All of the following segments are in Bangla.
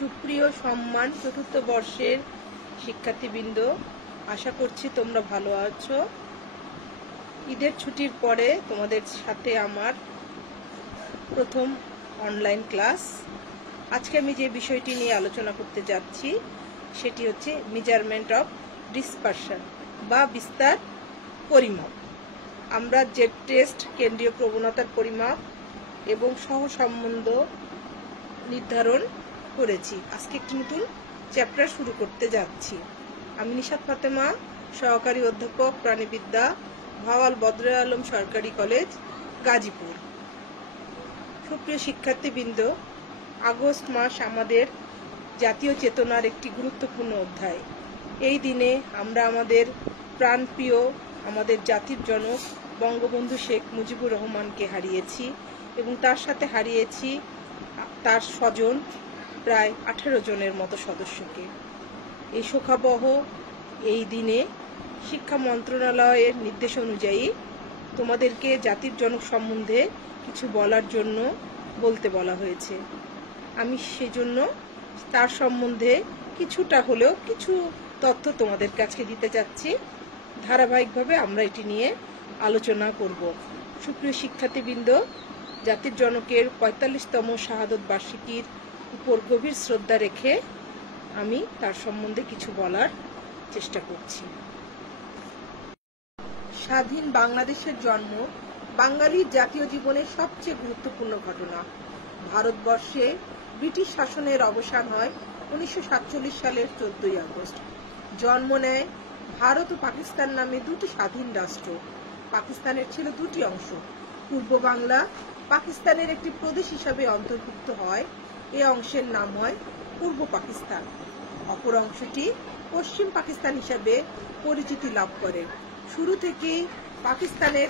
সুপ্রিয় সম্মান চতুর্থ বর্ষের শিক্ষার্থীবৃন্দ, আশা করছি তোমরা ভালো আছো। ঈদের ছুটির পরে তোমাদের সাথে আমার প্রথম অনলাইন ক্লাস। আজকে আমি যে বিষয়টি নিয়ে আলোচনা করতে যাচ্ছি সেটি হচ্ছে মেজারমেন্ট অফ ডিসপারশন বা বিস্তার পরিমাপ। আমরা জেড টেস্ট, কেন্দ্রীয় প্রবণতার পরিমাপ এবং সহসম্বন্ধ নির্ধারণ করেছি। আজকে একটি নতুন চ্যাপ্টার শুরু করতে যাচ্ছি। আমি নিশাত ফাতেমা, সহকারী অধ্যাপক প্রাণীবিদ্যা, ভাওয়াল বদরে আলম সরকারি কলেজ, গাজীপুর। সুপ্রিয় শিক্ষার্থীবৃন্দ, আগস্ট মাস আমাদের জাতীয় চেতনার একটি গুরুত্বপূর্ণ অধ্যায়। এই দিনে আমরা আমাদের প্রাণপ্রিয়, আমাদের জাতির জনক বঙ্গবন্ধু শেখ মুজিবুর রহমানকে হারিয়েছি এবং তার সাথে হারিয়েছি তার স্বজন প্রায় 18 জনের মতো সদস্যকে। এই শোকাবহ এই দিনে শিক্ষা মন্ত্রণালয়ের নির্দেশ অনুযায়ী তোমাদেরকে জাতির জনক সম্বন্ধে কিছু বলার জন্য বলতে বলা হয়েছে। আমি সেজন্য তার সম্বন্ধে কিছুটা হলেও কিছু তথ্য তোমাদের কাছে দিতে যাচ্ছি। ধারাবাহিকভাবে আমরা এটি নিয়ে আলোচনা করব। সুপ্রিয় শিক্ষার্থীবৃন্দ, জাতির জনকের 45তম শাহাদত বার্ষিকীর উপর গভীর শ্রদ্ধা রেখে আমি তার সম্বন্ধে কিছু বলার চেষ্টা করছি। স্বাধীন বাংলাদেশের জন্ম বাঙালির জাতীয় জীবনের সবচেয়ে গুরুত্বপূর্ণ ঘটনা। ভারতবর্ষে ব্রিটিশ শাসনের অবসান হয় 1947 সালের 14ই আগস্ট। জন্ম নেয় ভারত ও পাকিস্তান নামে দুটি স্বাধীন রাষ্ট্র। পাকিস্তানের ছিল দুটি অংশ। পূর্ব বাংলা পাকিস্তানের একটি প্রদেশ হিসাবে অন্তর্ভুক্ত হয়। এ অংশের নাম হয় পূর্ব পাকিস্তান। অপর অংশটি পশ্চিম পাকিস্তান হিসাবে পরিচিতি লাভ করে। শুরু থেকেই পাকিস্তানের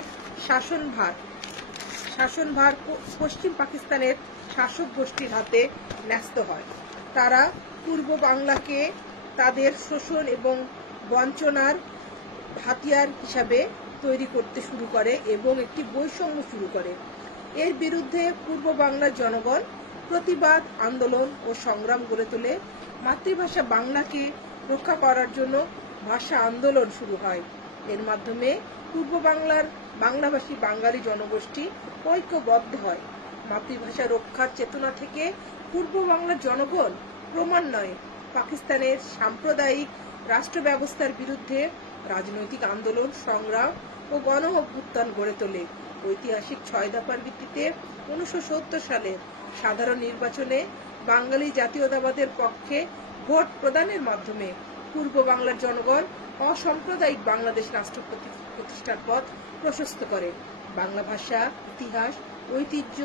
শাসনভার পশ্চিম পাকিস্তানের শাসক গোষ্ঠীর হাতে ন্যস্ত হয়। তারা পূর্ব বাংলাকে তাদের শোষণ এবং বঞ্চনার হাতিয়ার হিসাবে তৈরি করতে শুরু করে এবং একটি বৈষম্য শুরু করে। এর বিরুদ্ধে পূর্ব বাংলার জনগণ প্রতিবাদ, আন্দোলন ও সংগ্রাম গড়ে তোলে। মাতৃভাষা বাংলাকে রক্ষা করার জন্য ভাষা আন্দোলন শুরু হয়। এর মাধ্যমে পূর্ব বাংলার বাংলাভাষী বাঙালি জনগোষ্ঠী ঐক্যবদ্ধ হয়। মাতৃভাষা রক্ষার চেতনা থেকে পূর্ব বাংলার জনগণ ক্রমান্বয়ে পাকিস্তানের সাম্প্রদায়িক রাষ্ট্র ব্যবস্থার বিরুদ্ধে রাজনৈতিক আন্দোলন, সংগ্রাম ও গণ অভ্যুত্থান গড়ে তোলে। ঐতিহাসিক 6 দফার ভিত্তিতে 1970 সালে সাধারণ নির্বাচনে বাঙালি জাতীয়তাবাদের পক্ষে ভোট প্রদানের মাধ্যমে পূর্ব বাংলার জনগণ অসাম্প্রদায়িক বাংলাদেশ রাষ্ট্র প্রতিষ্ঠার পথ প্রশস্ত করে। বাংলা ভাষা, ইতিহাস, ঐতিহ্য,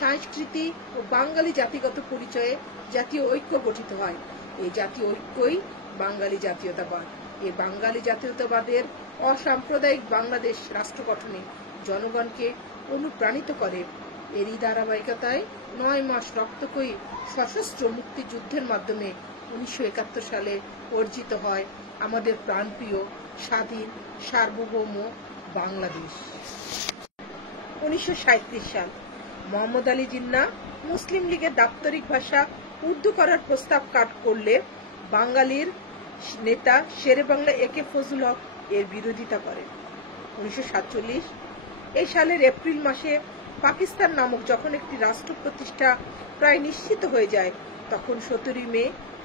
সংস্কৃতি ও বাঙালি জাতিগত পরিচয়ে জাতীয় ঐক্য গঠিত হয়। এই জাতীয় ঐক্যই বাঙালি জাতীয়তাবাদ। এই বাঙালি জাতীয়তাবাদের অসাম্প্রদায়িক বাংলাদেশ রাষ্ট্র গঠনে জনগণকে অনুপ্রাণিত করে। এরই ধারাবাহিকতায় 9 মাস রক্তক্ষয়ী সশস্ত্র মুক্তিযুদ্ধের মাধ্যমে 1971 সালে অর্জিত হয় আমাদের প্রাণপ্রিয় স্বাধীন সার্বভৌম বাংলাদেশ। 1937 সাল মোহাম্মদ আলী জিন্নাহ মুসলিম লীগের দাপ্তরিক ভাষা উর্দু করার প্রস্তাব করলে বাঙালির নেতা শেরে বাংলা একে ফজলুল হক এর বিরোধিতা করেন। 1947 এই সালের এপ্রিল মাসে পাকিস্তান নামক যখন একটি রাষ্ট্র প্রতিষ্ঠা প্রায় নিশ্চিত হয়ে যায়, তখন 17 মে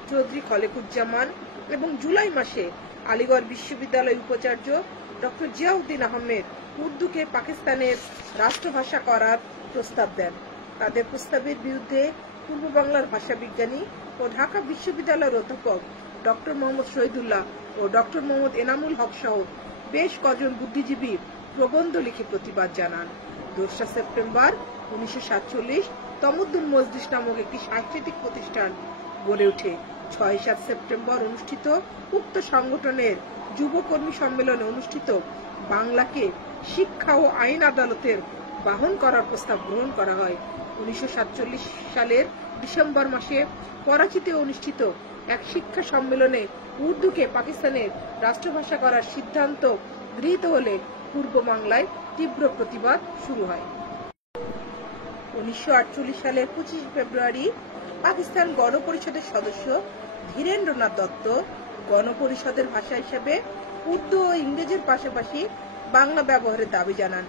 চৌধুরী খলেকুজ্জামান এবং জুলাই মাসে আলিগড় বিশ্ববিদ্যালয় উপাচার্য ডক্টর জিয়াউদ্দিন আহমেদ উর্দুকে পাকিস্তানের রাষ্ট্রভাষা করার প্রস্তাব দেন। তাদের প্রস্তাবের বিরুদ্ধে পূর্ব বাংলার ভাষাবিজ্ঞানী ও ঢাকা বিশ্ববিদ্যালয়ের অধ্যাপক ডক্টর মোহাম্মদ শহীদুল্লাহ ও ডক্টর মোহাম্মদ এনামুল হক সহ বেশ কজন বুদ্ধিজীবী প্রবন্ধ লিখে প্রতিবাদ জানান। 2 সেপ্টেম্বর 1947 তমদ্দুন মজলিস নামক একটি সাংস্কৃতিক প্রতিষ্ঠান গড়ে ওঠে। 6-7 সেপ্টেম্বর অনুষ্ঠিত উক্ত সংগঠনের যুবকর্মী সম্মেলনে অনুষ্ঠিত বাংলাকে শিক্ষা ও আইন আদালতের বাহন করার প্রস্তাব গ্রহণ করা হয়। 1947 সালের ডিসেম্বর মাসে করাচিতে অনুষ্ঠিত এক শিক্ষা সম্মেলনে উর্দুকে পাকিস্তানের রাষ্ট্রভাষা করার সিদ্ধান্ত গৃহীত হলে পূর্ব বাংলায় তীব্র প্রতিবাদ শুরু হয়। 1948 সালের 25 ফেব্রুয়ারি পাকিস্তান গণপরিষদের সদস্য ধীরেন্দ্রনাথ দত্ত গণপরিষদের ভাষা হিসেবে উর্দু ও ইংরেজির পাশাপাশি বাংলা ব্যবহারের দাবি জানান।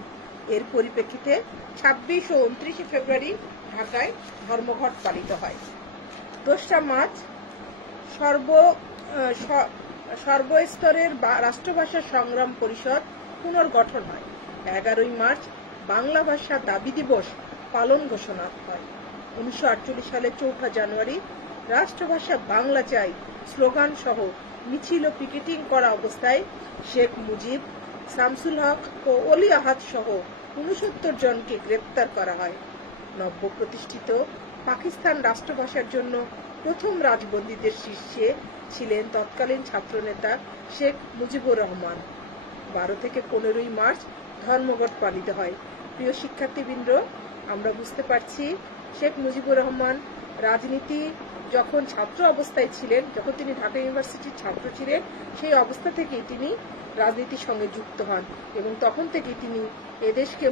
এর পরিপ্রেক্ষিতে 26 ও 29 ফেব্রুয়ারি ঢাকায় ধর্মঘট পালিত হয়। 2 মার্চ সর্বস্তরের রাষ্ট্রভাষা সংগ্রাম পরিষদ পুনর্গঠন হয়। 11 মার্চ বাংলা ভাষা দাবি দিবস পালন ঘোষণা হয়। 1948 সালে 4 জানুয়ারি রাষ্ট্রভাষা বাংলা চাই স্লোগান সহ মিছিল ও পিকেটিং করা অবস্থায় শেখ মুজিব, শামসুল হক ও অলি আহাদ সহ 69 জনকে গ্রেপ্তার করা হয়। নব্য প্রতিষ্ঠিত পাকিস্তান রাষ্ট্রভাষার জন্য প্রথম রাজবন্দীদের শীর্ষে ছিলেন তৎকালীন ছাত্রনেতা শেখ মুজিবুর রহমান। 12 থেকে 15 মার্চ ধর্মঘট পালিত হয়। প্রিয় শিক্ষার্থীবৃন্দ, আমরা বুঝতে পারছি শেখ মুজিবুর রহমান রাজনীতি যখন ছাত্র অবস্থায় ছিলেন, যখন তিনি ঢাকা ইউনিভার্সিটির ছাত্র ছিলেন, সেই অবস্থা থেকেই তিনি রাজনীতির সঙ্গে যুক্ত হন এবং তখন থেকেই তিনি এদেশকে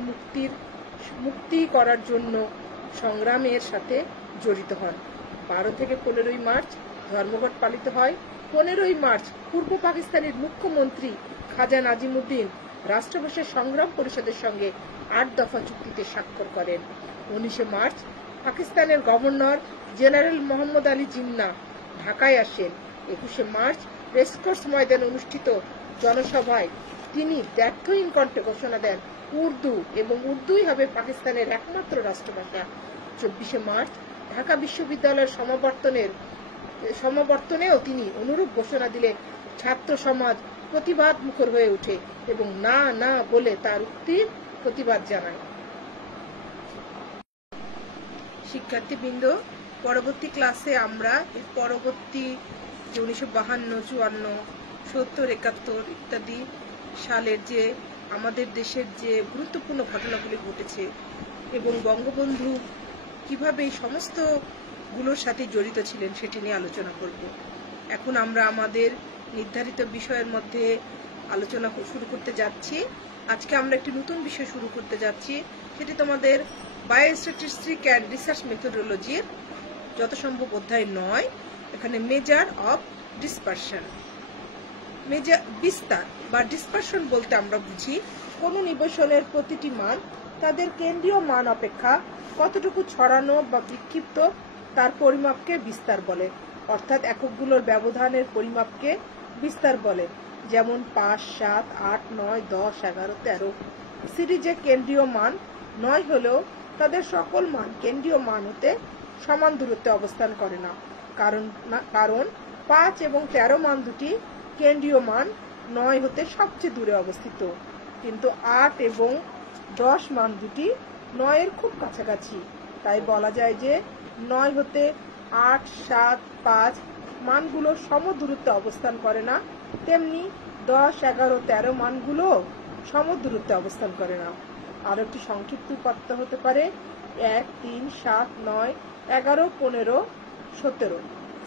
মুক্তি করার জন্য সংগ্রামের সাথে জড়িত হন। 12 থেকে 15 মার্চ ধর্মঘট পালিত হয়। 15 মার্চ পূর্ব পাকিস্তানের মুখ্যমন্ত্রী খাজা নাজিমুদ্দিন রাষ্ট্রভাষা সংগ্রাম পরিষদের সঙ্গে 8 দফা চুক্তিতে স্বাক্ষর করেন। 19 মার্চ পাকিস্তানের গভর্নর জেনারেল মোহাম্মদ আলী জিন্নাহ ঢাকায় আসেন। 21 মার্চ রেসকোর্স ময়দানে অনুষ্ঠিত জনসভায় তিনি ব্যর্থহীন কণ্ঠে ঘোষণা দেন উর্দু এবং উর্দুই হবে পাকিস্তানের একমাত্র রাষ্ট্রভাষা। 24 মার্চ ঢাকা বিশ্ববিদ্যালয়ের সমাবর্তনেও তিনি অনুরূপ ঘোষণা দিলে ছাত্র সমাজ প্রতিবাদ মুখর হয়ে ওঠে এবং না না বলে তার উক্তির প্রতিবাদ জানায়। শিক্ষার্থীবৃন্দ, পরবর্তী ক্লাসে আমরা এর পরবর্তী 1952, 54, 70, 71 ইত্যাদি সালের যে আমাদের দেশের যে গুরুত্বপূর্ণ ঘটনাগুলি ঘটেছে এবং বঙ্গবন্ধু কিভাবে এই সমস্ত গুলোর সাথে জড়িত ছিলেন সেটি নিয়ে আলোচনা করব। এখন আমরা আমাদের নির্ধারিত বিষয়ের মধ্যে আলোচনা শুরু করতে যাচ্ছি। আজকে আমরা একটি নতুন বিষয় শুরু করতে যাচ্ছি, সেটি তোমাদের বায়োস্ট্যাটিস্টিক অ্যান্ড রিসার্চ মেথোডোলজির যত সম্ভব অধ্যায় 9। এখানে মেজার অফ ডিসপারশন। বিস্তার বা ডিসপারশন বলতে আমরা বুঝি কোনো নিবেশনের প্রতিটি মান তাদের কেন্দ্রীয় মান অপেক্ষা কতটুকু ছড়ানো বা বিক্ষিপ্ত তার পরিমাপকে বিস্তার বলে, অর্থাৎ এককগুলোর ব্যবধানের পরিমাপকে বিস্তার বলে। যেমন 5, 7, 8, 9, 10, 11, 13 সিরিজের কেন্দ্রীয় মান 9 হলেও তাদের সকল মান কেন্দ্রীয় মান হতে সমান দূরত্বে অবস্থান করে না, কারণ 5 এবং 13 মান দুটি কেন্দ্রীয় মান 9 হতে সবচেয়ে দূরে অবস্থিত, কিন্তু 8 এবং 10 মান দুটি 9 এর খুব কাছাকাছি। তাই বলা যায় যে 9 হতে 8, 7, 5 মানগুলো সম দূরত্বে অবস্থান করে না, তেমনি 10, 11, 13 মানগুলো সম দূরত্বে অবস্থান করে না। আর একটি সংক্ষিপ্ত উপাত্ত হতে পারে 1, 3, 7, 9, 11, 15, 17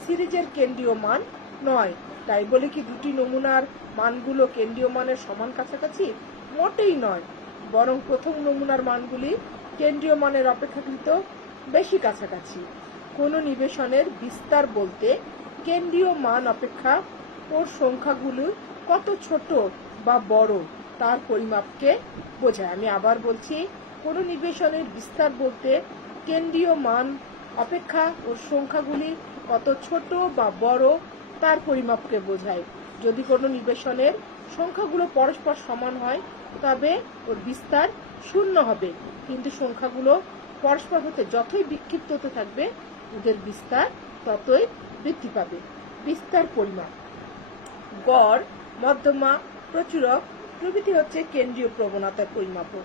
সিরিজের কেন্দ্রীয় মান 9। তাই বলে কি দুটি নমুনার মানগুলো কেন্দ্রীয় মানের সমান কাছাকাছি? মোটেই নয়, বরং প্রথম নমুনার মানগুলি কেন্দ্রীয় মানের অপেক্ষাকৃত বেশি কাছাকাছি। কোন নিবেশনের বিস্তার বলতে কেন্দ্রীয় মান অপেক্ষা ওর সংখ্যাগুলো কত ছোট বা বড় তার পরিমাপকে বোঝায়। আমি আবার বলছি, কোন নিবেশনের বিস্তার বলতে কেন্দ্রীয় মান অপেক্ষা ওর সংখ্যাগুলি কত ছোট বা বড় তার পরিমাপকে বোঝায়। যদি কোনো নিবেশনের সংখ্যাগুলো পরস্পর সমান হয় তবে ওর বিস্তার 0 হবে, কিন্তু সংখ্যাগুলো পরস্পর হতে যতই বিক্ষিপ্ত হতে থাকবে ওদের বিস্তার ততই বৃদ্ধি পাবে। বিস্তার পরিমাপ। গড়, মধ্যমা, প্রচুরক প্রভৃতি হচ্ছে কেন্দ্রীয় প্রবণতার পরিমাপক।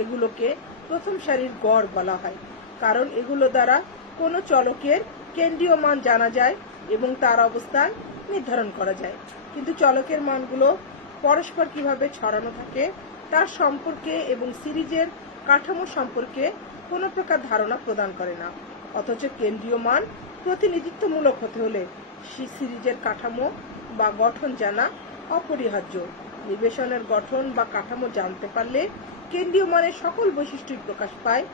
এগুলোকে প্রথম সারির গড় বলা হয়, কারণ এগুলো দ্বারা কোনো চলকের কেন্দ্রীয় মান জানা যায় এবং তার অবস্থান নির্ধারণ করা যায়, কিন্তু চলকের মানগুলো পরস্পর কিভাবে ছড়ানো থাকে তার সম্পর্কে এবং সিরিজের কাঠামো সম্পর্কে কোনো প্রকার ধারণা প্রদান করে না। অথচ কেন্দ্রীয় মান প্রতিনিধিত্বমূলক হতে হলে সিরিজের কাঠামো বা গঠন জানা অপরিহার্য। নিবেশনের গঠন বা কাঠামো জানতে পারলে কেন্দ্রীয় মানের সকল বৈশিষ্ট্যই প্রকাশ পায়,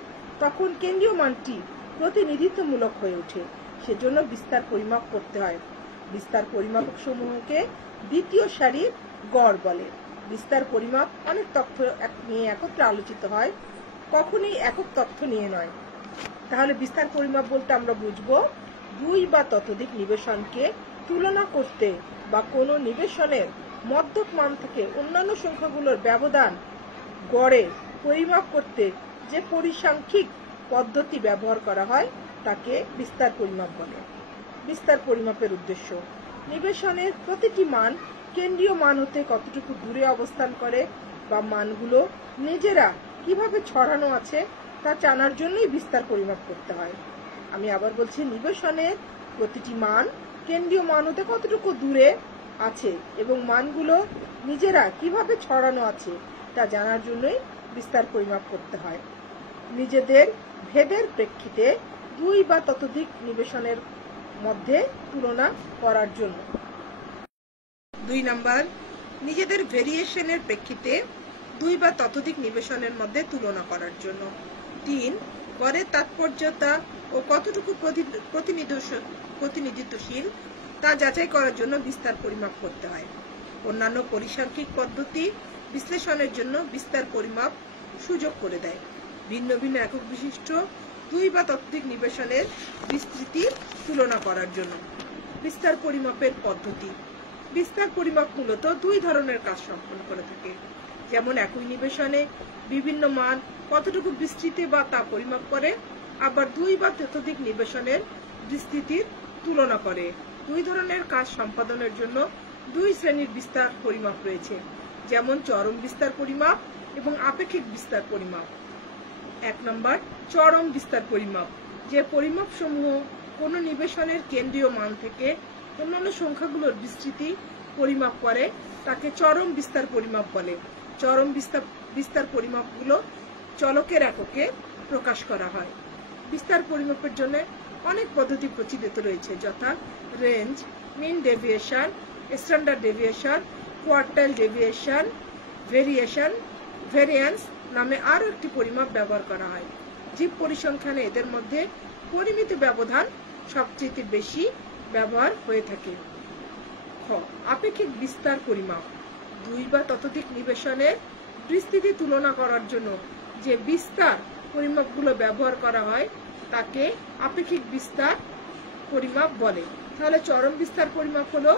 তখন কেন্দ্রীয় মানটি প্রতিনিধিত্বমূলক হয়ে ওঠে। সেজন্য বিস্তার পরিমাপ করতে হয়। বিস্তার পরিমাপক সমূহকে দ্বিতীয় সারির গড় বলে। বিস্তার পরিমাপ অনেক তথ্য নিয়ে একত্রে আলোচিত হয়, কখনোই একক তথ্য নিয়ে নয়। তাহলে বিস্তার পরিমাপ বলতে আমরা বুঝবো দুই বা ততোধিক নিবেশনকে তুলনা করতে বা কোনো নিবেশনের মধ্যক মান থেকে অন্যান্য সংখ্যাগুলোর ব্যবধান গড়ে পরিমাপ করতে যে পরিসাংখ্যিক পদ্ধতি ব্যবহার করা হয় তাকে বিস্তার পরিমাপ বলে। বিস্তার পরিমাপের উদ্দেশ্য নিবেশনের প্রতিটি মান কেন্দ্রীয় মান হতে কতটুকু দূরে অবস্থান করে বা মানগুলো নিজেরা কিভাবে ছড়ানো আছে তা জানার জন্যই বিস্তার পরিমাপ করতে হয়। আমি আবার বলছি, নিবেশনের প্রতিটি মান কেন্দ্রীয় মান হতে কতটুকু দূরে আছে এবং মানগুলো নিজেরা কিভাবে ছড়ানো আছে তা জানার জন্যই বিস্তার পরিমাপ করতে হয়। নিজেদের ভেদের প্রেক্ষিতে দুই বা ততোধিক নিবেশনের মধ্যে তুলনা করার জন্য। 2 নাম্বার, নিজেদের ভেরিয়েশনের প্রেক্ষিতে দুই বা ততোধিক নিবেশনের মধ্যে তুলনা করার জন্য। 3, গড়ের তাৎপর্যতা ও কতটুকু প্রতিনিধিত্বশীল তা যাচাই করার জন্য বিস্তার পরিমাপ করতে হয়। অন্যান্য পরিসাংখ্যিক পদ্ধতি বিশ্লেষণের জন্য বিস্তার পরিমাপ সুযোগ করে দেয়। ভিন্ন ভিন্ন একক বিশিষ্ট দুই বা ততোধিক নিবেশনের বিস্তৃতি তুলনা করার জন্য। বিস্তার পরিমাপের পদ্ধতি। বিস্তার পরিমাপ মূলত দুই ধরনের কাজ সম্পন্ন করে থাকে। যেমন একই নিবেশনে বিভিন্ন মান কতটুকু বিস্তৃতি বা তা পরিমাপ করে, আবার দুই বা ততোধিক নিবেশনের বিস্তৃতির তুলনা করে। দুই ধরনের কাজ সম্পাদনের জন্য দুই শ্রেণীর বিস্তার পরিমাপ রয়েছে, যেমন চরম বিস্তার পরিমাপ এবং আপেক্ষিক বিস্তার পরিমাপ। 1 নম্বর, চরম বিস্তার পরিমাপ। যে পরিমাপ সমূহ কোন নিবেশনের কেন্দ্রীয় মান থেকে অন্যান্য সংখ্যাগুলোর বিস্তৃতি পরিমাপ করে তাকে চরম বিস্তার পরিমাপ বলে। চরম বিস্তার পরিমাপগুলো চলকের এককে প্রকাশ করা হয়। বিস্তার পরিমাপের জন্য অনেক পদ্ধতি প্রচলিত রয়েছে, যথা range, mean deviation, standard deviation, quartile deviation, variance নামে আরো একটি পরিমাপ ব্যবহার করা হয়। জীব পরিসংখ্যানে এদের মধ্যে পরিমিত ব্যবধান সবচেয়ে বেশি ব্যবহার হয়ে থাকে। আপেক্ষিক বিস্তার পরিমাপ। দুই বা ততোধিক নিবেশনের বিস্তৃতি তুলনা করার জন্য যে বিস্তার পরিমাপগুলো ব্যবহার করা হয় তাকে আপেক্ষিক বিস্তার পরিমাপ বলে। তাহলে চরম বিস্তার পরিমাপ হলো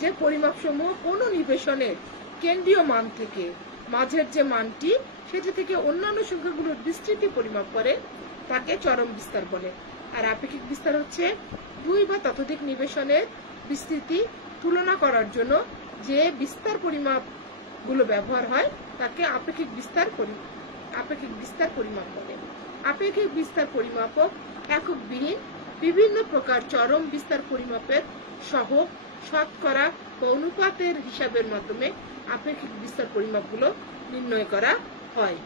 যে পরিমাপ সমূহ কোনো নিবেশনের কেন্দ্রীয় মান থেকে মাঝের যে মানটি সেটি থেকে অন্যান্য সংখ্যাগুলোর বিস্তৃতি পরিমাপ করে তাকে চরম বিস্তার বলে। আর আপেক্ষিক বিস্তার হচ্ছে দুই বা ততোধিক নিবেশনের বিস্তৃতি তুলনা করার জন্য যে বিস্তার পরিমাপ গুলো ব্যবহার হয় তাকে আপেক্ষিক বিস্তার পরিমাপ বলে। আপেক্ষিক বিস্তার পরিমাপক এককবিহীন বিভিন্ন প্রকার চরম বিস্তার পরিমাপের সহগ, শতকরা বা অনুপাতের হিসাবের মাধ্যমে আপেক্ষিক বিস্তার পরিমাপগুলো নির্ণয় করা হয়।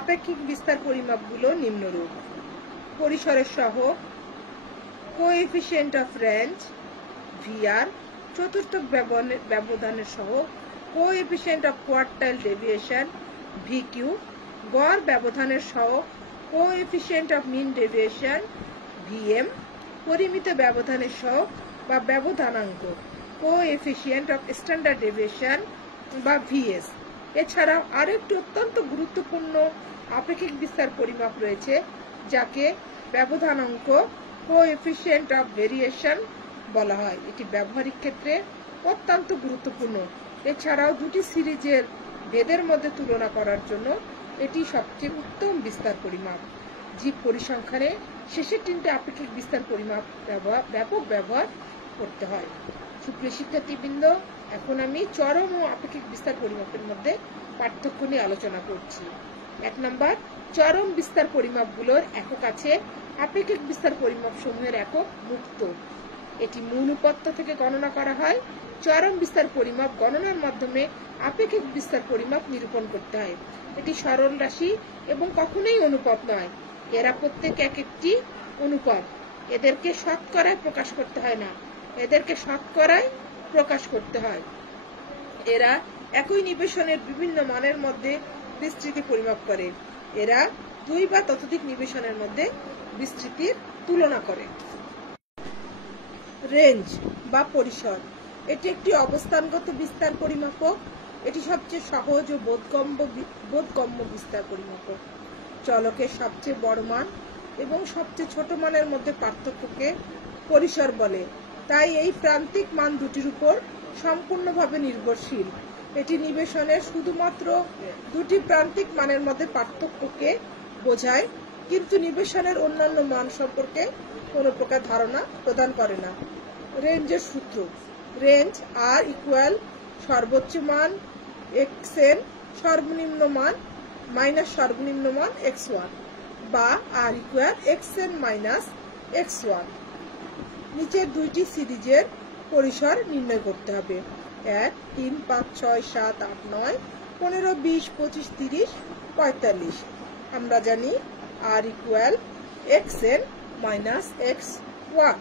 আপেক্ষিক বিস্তার পরিমাপগুলো নিম্নরূপ: পরিসরের সহগ, কোএফিসিয়েন্ট অফ রেঞ্জ VR, চতুর্থক ব্যবধানের সহগ, coefficient of quartile deviation VQ, গড় ব্যবধানের সহগ, coefficient of mean deviation VM, পরিমিত ব্যবধানের সহগ বা ব্যবধানাঙ্ক, কোএফিসিয়েন্ট অফ স্ট্যান্ডার্ড ডেভিয়েশন বা VS। এছাড়াও আরেকটি অত্যন্ত গুরুত্বপূর্ণ আপেক্ষিক বিস্তার পরিমাপ রয়েছে যাকে ব্যবধানাঙ্ক, কোএফিসিয়েন্ট অফ ভেরিয়েশন বলা হয়। এটি ব্যবহারিক ক্ষেত্রে অত্যন্ত গুরুত্বপূর্ণ। এছাড়াও দুটি সিরিজের ভেদের মধ্যে তুলনা করার জন্য এটি সবচেয়ে উত্তম বিস্তার পরিমাপ। জীব পরিসংখ্যানে শেষের তিনটে আপেক্ষিক বিস্তার পরিমাপ ব্যাপক ব্যবহার করতে হয়। সুপ্রিয় শিক্ষার্থীবৃন্দ, এখন আমি চরম ও আপেক্ষিক বিস্তার পরিমাপের মধ্যে পার্থক্য নিয়ে আলোচনা করছি। 1 নম্বর, চরম বিস্তার পরিমাপগুলোর একক আছে। আপেক্ষিক বিস্তার পরিমাপ সমূহের একক মুক্ত। এটি মূল উপাত্ত থেকে গণনা করা হয়। চরম বিস্তার পরিমাপ গণনার মাধ্যমে আপেক্ষিক বিস্তার পরিমাপ নিরূপণ করতে হয়। এটি সরল রাশি এবং কখনোই অনুপাত নয়। এরা প্রত্যেক এক একটি অনুপাত। এদেরকে শতকরায় প্রকাশ করতে হয় না, এদেরকে শতকরায় প্রকাশ করতে হয়। এরা একই নিবেশনের বিভিন্ন মানের মধ্যে বিস্তৃতি পরিমাপ করে। এরা দুই বা ততোধিক নিবেশনের মধ্যে বিস্তৃতির তুলনা করে। রেঞ্জ বা পরিসর, এটি একটি অবস্থানগত বিস্তার পরিমাপক। এটি সবচেয়ে সহজ ও বোধগম্য বিস্তার পরিমাপক। চলকের সবচেয়ে বড় মান এবং সবচেয়ে ছোট মানের মধ্যে পার্থক্যকে পরিসর বলে। তাই এই প্রান্তিক মান দুটির উপর সম্পূর্ণভাবে নির্ভরশীল। এটি নিবেশনের শুধুমাত্র দুটি প্রান্তিক মানের মধ্যে পার্থক্যকে বোঝায়, কিন্তু নিবেশনের অন্যান্য মান সম্পর্কে কোনো প্রকার ধারণা প্রদান করে না। রেঞ্জের সূত্র: রেঞ্জ আর ইকুয়াল সর্বোচ্চ মান xn সর্বনিম্ন মান মাইনাস সর্বনিম্ন মান x1 বা আর ইকুয়াল xn মাইনাস x1। নিচের দুইটি সিরিজের পরিসর নির্ণয় করতে হবে। 1, 3, 5, 6, 7, 8, 9, 15, 20, 25, 30, 45। আমরা জানি আর ইকুয়াল xn মাইনাস x1।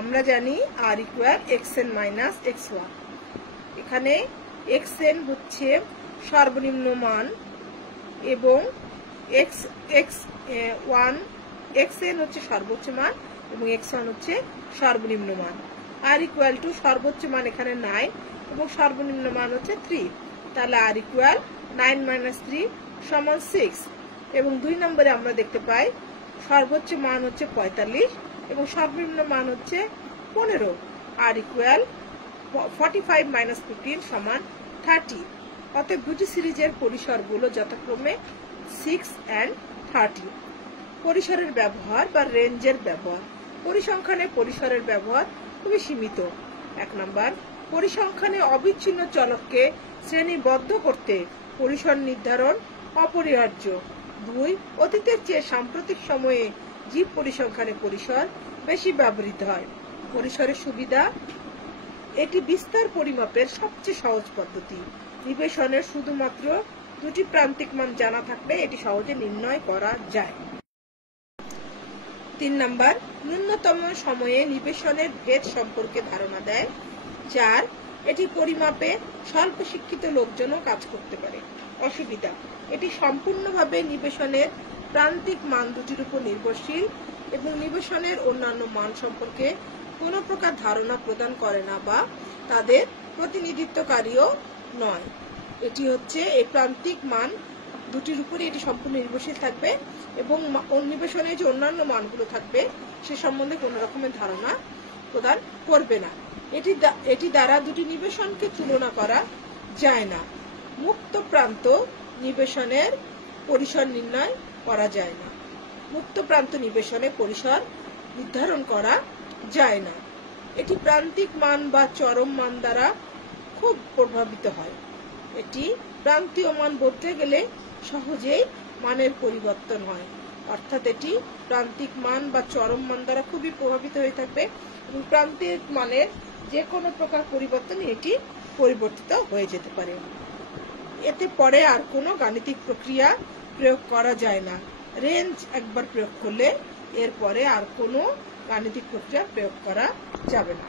আমরা জানি আর ইকুয়াল xn মাইনাস x1। এখানে xn হচ্ছে সর্বনিম্ন মান এবং xn হচ্ছে সর্বোচ্চ মান এবং x1 হচ্ছে সর্বনিম্ন মান। আর ইকুয়াল টু সর্বোচ্চ মান এখানে 9 এবং সর্বনিম্ন মান হচ্ছে 3। তাহলে আর ইকুয়াল 9 মাইনাস 3 সমান 6। এবং 2 নম্বরে আমরা দেখতে পাই সর্বোচ্চ মান হচ্ছে 45 এবং সর্বনিম্ন মান হচ্ছে 15। আর ইকুয়াল 45 মাইনাস 15 সমান 30। অতএব দুটি সিরিজের পরিসরগুলো যথাক্রমে 6 and 30। পরিসরের ব্যবহার বা রেঞ্জের ব্যবহার। পরিসংখ্যানে পরিসরের ব্যবহার খুবই সীমিত। 1 নম্বর, পরিসংখ্যানে অবিচ্ছিন্ন চলককে শ্রেণীবদ্ধ করতে পরিসর নির্ধারণ অপরিহার্য। 2, অতীতের চেয়ে সাম্প্রতিক সময়ে জীব পরিসংখ্যানে পরিসর বেশি ব্যবহৃত হয়। পরিসরের সুবিধা: এটি বিস্তার পরিমাপের সবচেয়ে সহজ পদ্ধতি। নিবেশনের শুধুমাত্র দুটি প্রান্তিক মান জানা থাকলে এটি সহজে নির্ণয় করা যায়। 3 নম্বর, ন্যূনতম সময়ে নিবেশনের ভেদ সম্পর্কে ধারণা দেয়। 4, এটি পরিমাপে স্বল্প শিক্ষিত লোকজনও কাজ করতে পারে। অসুবিধা: এটি সম্পূর্ণভাবে নিবেশনের প্রান্তিক মান দুটির উপর নির্ভরশীল এবং নিবেশনের অন্যান্য মান সম্পর্কে কোনো প্রকার ধারণা প্রদান করে না বা তাদের প্রতিনিধিত্বকারীও নয়। এটি হচ্ছে এই প্রান্তিক মান দুটির উপরে এটি সম্পূর্ণ নির্ভরশীল থাকবে এবং নিবেশনের যে অন্যান্য মানগুলো থাকবে সে সম্বন্ধে কোনো রকমের ধারণা প্রদান করবে না। এটি দ্বারা দুটি নিবেশনকে তুলনা করা যায় না। মুক্ত প্রান্ত নিবেশনের পরিসর নির্ণয় করা যায় না। মুক্ত প্রান্ত নিবেশনে পরিসর নির্ধারণ করা যায় না। এটি প্রান্তিক মান বা চরম মান দ্বারা খুব প্রভাবিত হয়। এটি প্রান্তীয় মান বদলে গেলে সহজেই মানের পরিবর্তন হয়, অর্থাৎ এটি প্রান্তিক মান বা চরম মান দ্বারা খুবই প্রভাবিত হয়ে থাকবে এবং প্রান্তিক মানের যে কোনো প্রকার পরিবর্তনে এটি পরিবর্তিত হয়ে যেতে পারে। এতে পরে আর কোনো গাণিতিক প্রক্রিয়া প্রয়োগ করা যায় না। রেঞ্জ একবার প্রয়োগ করলে এরপরে আর কোনো গাণিতিক প্রক্রিয়া প্রয়োগ করা যাবে না।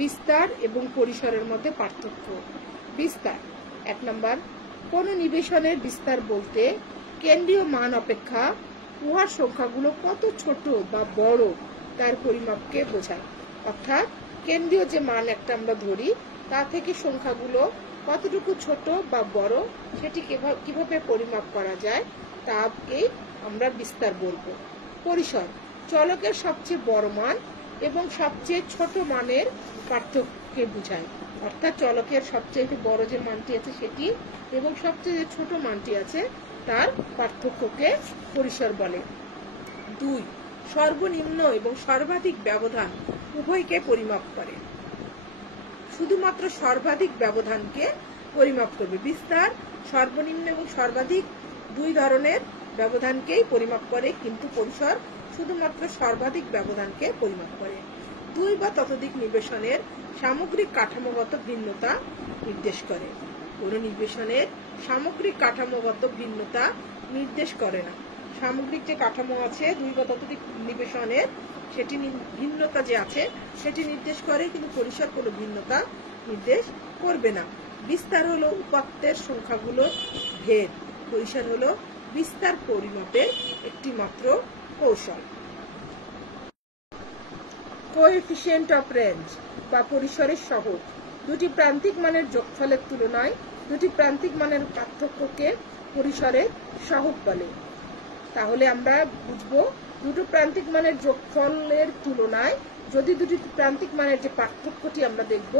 বিস্তার এবং পরিসরের মধ্যে পার্থক্য। বিস্তার: 1 নম্বর, কোন নিবেশনের বিস্তার বলতে কেন্দ্রীয় মান অপেক্ষা উহার সংখ্যাগুলো কত ছোট বা বড় তার পরিমাপকে বোঝায়। অর্থাৎ কেন্দ্রীয় যে মান একটা আমরা ধরি তা থেকে সংখ্যাগুলো কতটুকু ছোট বা বড় সেটি কিভাবে পরিমাপ করা যায় তাকেই আমরা বিস্তার বলবো। পরিসর: চলকের সবচেয়ে বড় মান এবং সবচেয়ে ছোট মানের পার্থক্যকে বোঝায়। অর্থাৎ চলকের সবচেয়ে বড় যে মানটি আছে সেটি এবং সবচেয়ে ছোট মানটি আছে তার পার্থক্যকে পরিসর বলে। 2, সর্বনিম্ন এবং সর্বাধিক ব্যবধান উভয়কে পরিমাপ করে। শুধুমাত্র সর্বাধিক ব্যবধানকে পরিমাপ করবে। বিস্তার সর্বনিম্ন এবং সর্বাধিক দুই ধরনের ব্যবধানকেই পরিমাপ করে, কিন্তু পরিসর শুধুমাত্র সর্বাধিক ব্যবধানকে পরিমাপ করে। 2 বা ততোধিক নিবেশনের সামগ্রিক কাঠামোগত ভিন্নতা নির্দেশ করে। কোন নিবেশনের সামগ্রিক কাঠামোগত ভিন্নতা নির্দেশ করে না। সামগ্রিক যে কাঠামো আছে 2 বা ততোধিক নিবেশনের সেটি ভিন্নতা যে আছে সেটি নির্দেশ করে, কিন্তু পরিসর কোনো ভিন্নতা নির্দেশ করবে না। বিস্তার হলো উপাত্তের সংখ্যাগুলো ভেদ। পরিসর হলো বিস্তার পরিমাপের একটি মাত্র কৌশল। কোএফিসিয়েন্ট অফ রেঞ্জ বা পরিসরের সহগ। দুটি প্রান্তিক মানের যোগফলের তুলনায় দুটি প্রান্তিক মানের পার্থক্যকে পরিসরের সহগ বলে। তাহলে আমরা বুঝবো, দুটো প্রান্তিক মানের যোগফলের তুলনায় যদি দুটি প্রান্তিক মানের যে পার্থক্যটি আমরা দেখব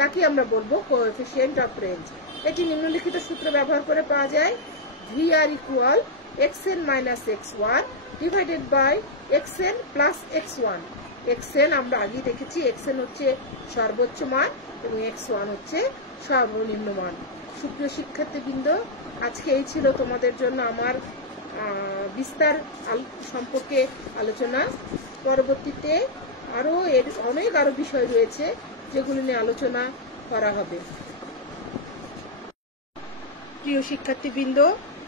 তাকে আমরা বলবো কোএফিসিয়েন্ট অফ রেঞ্জ। এটি নিম্নলিখিত সূত্র ব্যবহার করে পাওয়া যায়। VR equal xn minus x1 divided by xn plus x1। xn আমরা আগে দেখেছি, xn হচ্ছে সর্বোচ্চ মান এবং x1 হচ্ছে সর্বনিম্ন মান। সুপ্রিয় শিক্ষার্থীবৃন্দ, আজকে এই ছিল তোমাদের জন্য আমার বিস্তার সম্পর্কে আলোচনা। পরবর্তীতে আরো অনেক বিষয় রয়েছে যেগুলো নিয়ে আলোচনা করা হবে। প্রিয় শিক্ষার্থীবৃন্দ,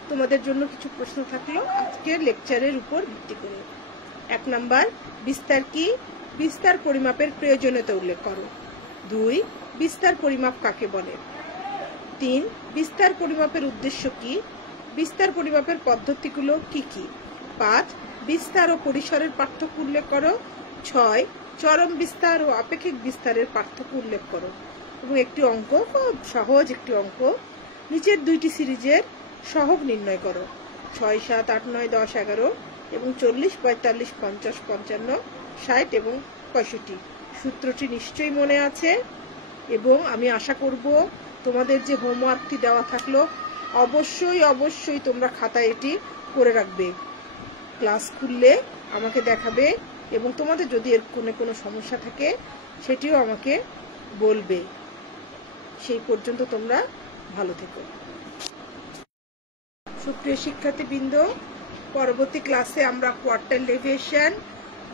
তোমাদের জন্য কিছু প্রশ্ন থাকলো আজকের লেকচারের উপর ভিত্তি করে। 1 নাম্বার, বিস্তার কি? বিস্তার পরিমাপের প্রয়োজনীয়তা উল্লেখ করো। 2, বিস্তার পরিমাপ কাকে বলে? 3, বিস্তার পরিমাপের উদ্দেশ্য কি? বিস্তার পরিমাপের পদ্ধতিগুলো কি কি? 5, বিস্তার ও পরিসরের পার্থক্য উল্লেখ করো। 6, চরম বিস্তার ও আপেক্ষিক বিস্তারের পার্থক্য উল্লেখ করো। এবং একটি অঙ্ক, খুব সহজ একটি অঙ্ক, নিচের দুইটি সিরিজের সহগ নির্ণয় করো। 6, 7, 8, 9, 10, 11 এবং 40, 45, 50, 55, 60 এবং 65। সূত্রটি নিশ্চয়ই মনে আছে এবং আমি আশা করব তোমাদের যে হোমওয়ার্কটি দেওয়া থাকলো অবশ্যই তোমরা খাতায় এটি করে রাখবে। ক্লাস খুললে আমাকে দেখাবে এবং তোমাদের যদি এর কোনো সমস্যা থাকে সেটিও আমাকে বলবে। সেই পর্যন্ত তোমরা ভালো থেকো। সুপ্রিয় শিক্ষার্থীবৃন্দ, পরবর্তী ক্লাসে আমরা কোয়ার্টাইল ডেভিয়েশন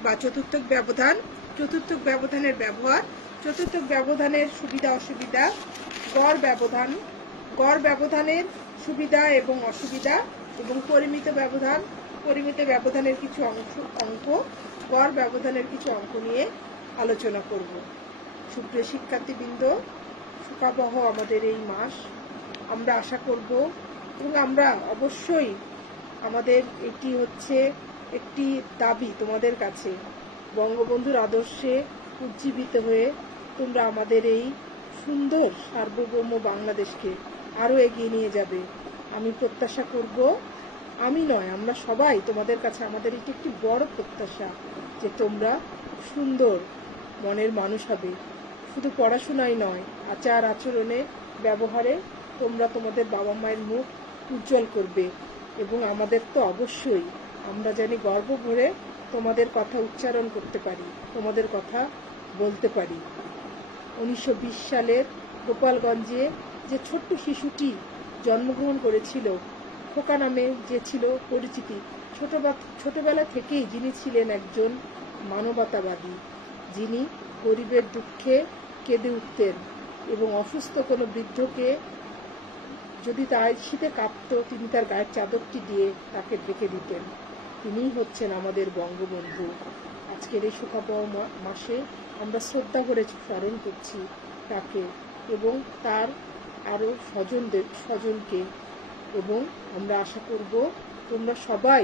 বা চতুর্থক ব্যবধান, চতুর্থক ব্যবধানের ব্যবহার, চতুর্থক ব্যবধানের সুবিধা অসুবিধা, গড় ব্যবধানের সুবিধা এবং অসুবিধা এবং পরিমিত ব্যবধানের কিছু অঙ্ক, গড় ব্যবধানের কিছু অঙ্ক নিয়ে আলোচনা করব। সুপ্রিয় শিক্ষার্থীবৃন্দ, সুখাবহ আমাদের এই মাস। আমরা আশা করব এবং আমরা অবশ্যই, আমাদের এটি হচ্ছে একটি দাবি তোমাদের কাছে, বঙ্গবন্ধুর আদর্শে উজ্জীবিত হয়ে তোমরা আমাদের এই সুন্দর সার্বভৌম বাংলাদেশকে আরো এগিয়ে নিয়ে যাবে। আমি প্রত্যাশা করব, আমি নয়, আমরা সবাই তোমাদের কাছে, আমাদের এটি একটি বড় প্রত্যাশা যে তোমরা সুন্দর মনের মানুষ হবে। শুধু পড়াশোনাই নয়, আচার আচরণে, ব্যবহারে তোমরা তোমাদের বাবা মায়ের মুখ উজ্জ্বল করবে এবং আমাদের তো অবশ্যই, আমরা জানি গর্ব ভরে তোমাদের কথা উচ্চারণ করতে পারি, তোমাদের কথা বলতে পারি। 1920 সালের গোপালগঞ্জে যে ছোট্ট শিশুটি জন্মগ্রহণ করেছিল, খোকা নামে যে ছিল পরিচিতি, ছোটবেলা থেকেই যিনি ছিলেন একজন মানবতাবাদী, যিনি গরিবের দুঃখে কেঁদে উঠতেন এবং অসুস্থ কোনো বৃদ্ধকে যদি তার শীতে কাঁপত তিনি তার গায়ের চাদরটি দিয়ে তাকে ঢেকে দিতেন। তিনিই হচ্ছেন আমাদের বঙ্গবন্ধু। আজকের এই সুখাবহ মাসে আমরা শ্রদ্ধা করে স্মরণ করছি তাকে এবং তার আরো স্বজনকে, এবং আমরা আশা করব তোমরা সবাই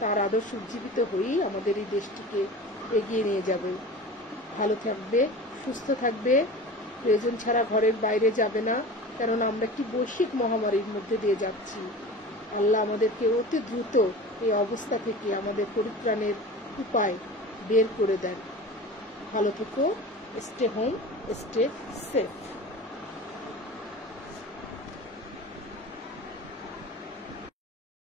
তার আদর্শ উজ্জীবিত হয়েই আমাদের এই দেশটিকে এগিয়ে নিয়ে যাবে। ভালো থাকবে, সুস্থ থাকবে, প্রয়োজন ছাড়া ঘরের বাইরে যাবে না, কেননা আমরা একটি বৈশ্বিক মহামারীর মধ্যে দিয়ে যাচ্ছি। আল্লাহ আমাদেরকে অতি দ্রুত এই অবস্থা থেকে আমাদের পরিত্রাণের উপায় বের করে দেন। ভালো থেকো, স্টে হোম, স্টে সেফ।